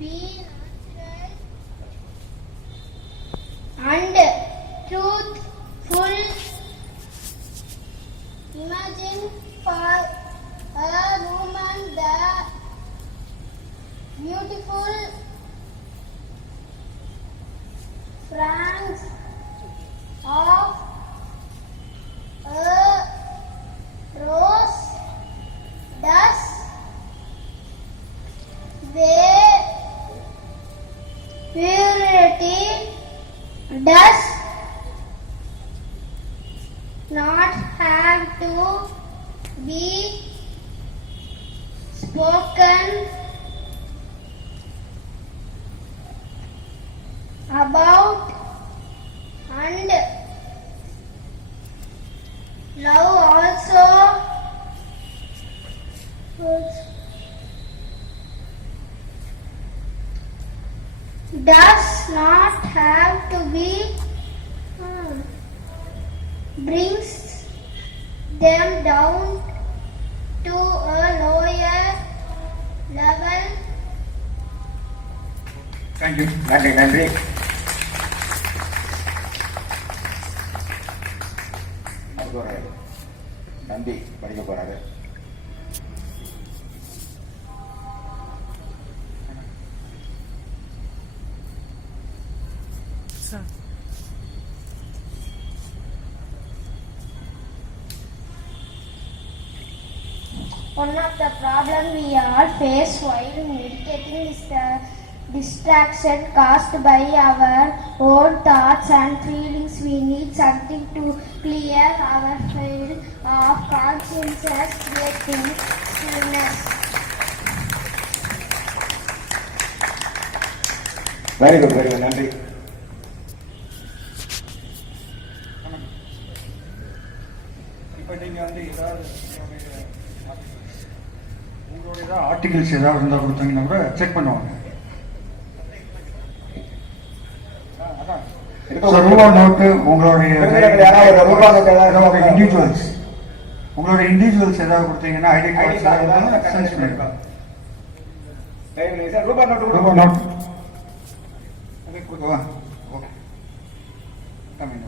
be natural and truthful. Imagine for a woman the beautiful franks of a rose does their purity does not have to be spoken about, and love also does not have to be brings them down to a lower level. Thank you. நன்றி. நன்றி படிக்க போறாரு. One of the problems we all face while meditating is the distraction caused by our own thoughts and feelings. We need something to clear our field of consciences, creating stillness. Very good, நன்றி. இப்போ நீங்க வந்து உங்களுடைய ஆர்டிகல்ஸ் ஏதாவது இருந்தால் கொடுத்தீங்கன்னா கூட செக் பண்ணுவாங்க. ரூபா நோட்டு உங்களுடைய இண்டிவிஜுவல்ஸ் ஏதாவது கொடுத்தீங்கன்னா ஐடி கார்டு சென்ஸ் பண்ணிருக்காங்க. ரூபா நோட் ஓகே கம்மிங்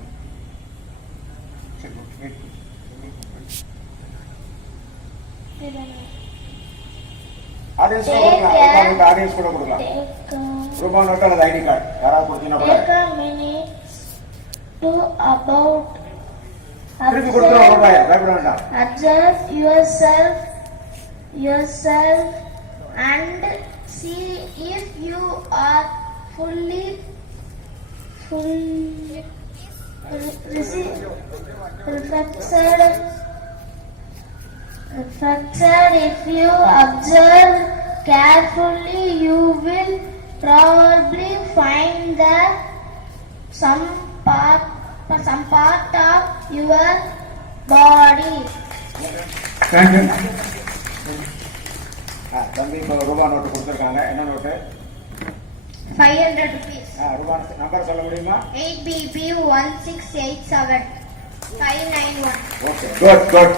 ஆடியன்ஸ் கூட கொடுக்கலாம். ரூபா நோட் அல்லது ஐடி கார்டு யாராவது கொடுத்தீங்கன்னா கூட to about observe yourself and see if you are fully reflected. If you observe carefully, you will probably find that some part of your body. தம்பி இப்போ ரூபா நோட்டு கொடுத்துருக்காங்க. என்ன நோட்டு? 500 rupees. ரூபா நம்பர் சொல்ல முடியுமா? 8BB1687591. Okay good.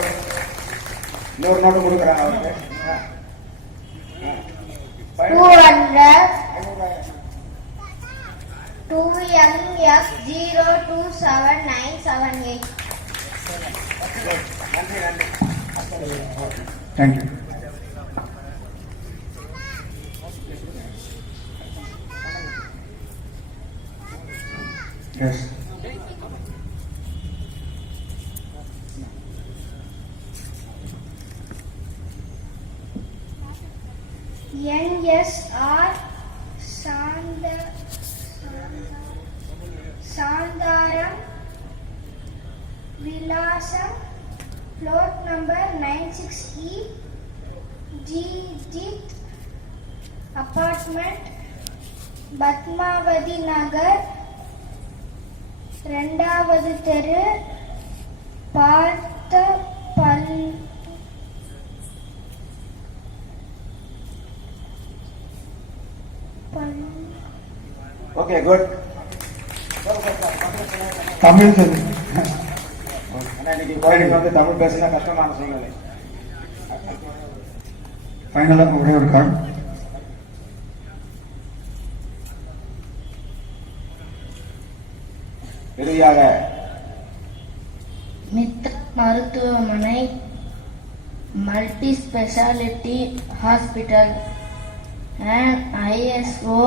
இன்னொரு நோட்டு கொடுக்குறாங்க அவருக்கு. 200 2MF027978. நன்றி. Thank you. Yes. NSR Sandaram Vilasam, plot number 96E, Jit apartment, Batmavati Nagar, ரெண்டாவது தெரு, பார்த்த ஓகே குட். தமிழ் சொல்லு. இன்னைக்கு கோயிலுக்கு வந்து தமிழ் பேசினா கஷ்டமான சூழ்நிலை. ஃபைனலாக ஒரே ஒரு கார்டு. இறுதியாக மித்ரா மருத்துவமனை multi speciality hospital and ISO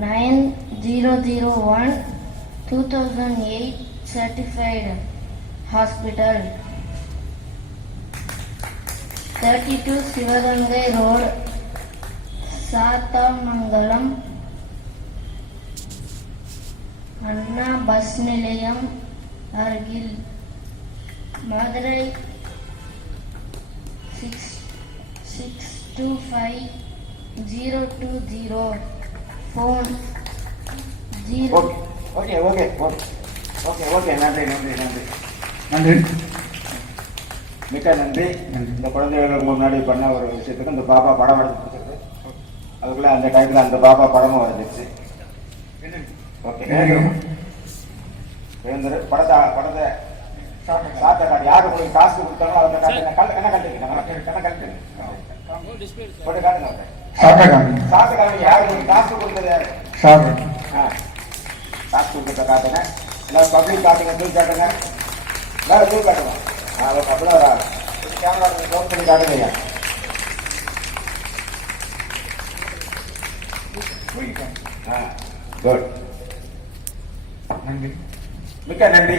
9001 2008 certified hospital 32 Sivagangai Road Sathamangalam Anna bus நிலையம் அருகில் மதுரை 6625 phone 0 okay okay okay okay okay நன்றி நன்றி நன்றி நன்றி. மிக்க நன்றி. இந்த குழந்தைகளுக்கு முன்னாடி பண்ண ஒரு விஷயத்துக்கு இந்த பாப்பா படம் எடுத்து கொடுத்துருக்கு. அதுக்குள்ள அந்த டயத்தில் அந்த பாப்பா படமும் வரைஞ்சிருச்சு. ஓகே எழுந்துரு. படத்தை சாப்பிட்ட காட்டு யாரு உங்களுக்கு காசு கொடுத்தாங்களோ அதை காட்டுங்க. கண்ணை கட்டுங்க. போட்டு காட்டுங்க. சாப்பிட்ட காட்டு யாரு உங்களுக்கு காசு கொடுத்தது யாரு? காசு கொடுத்த காட்டுங்க. எல்லாரும் பப்ளிக் காட்டுங்க. தூள் காட்டுங்க. எல்லாரும் தூள் காட்டுங்க. அப்படிதான் கேமரா ஃபோன் பண்ணி காட்டுங்க. குட். நன்றி. மிக்க நன்றி.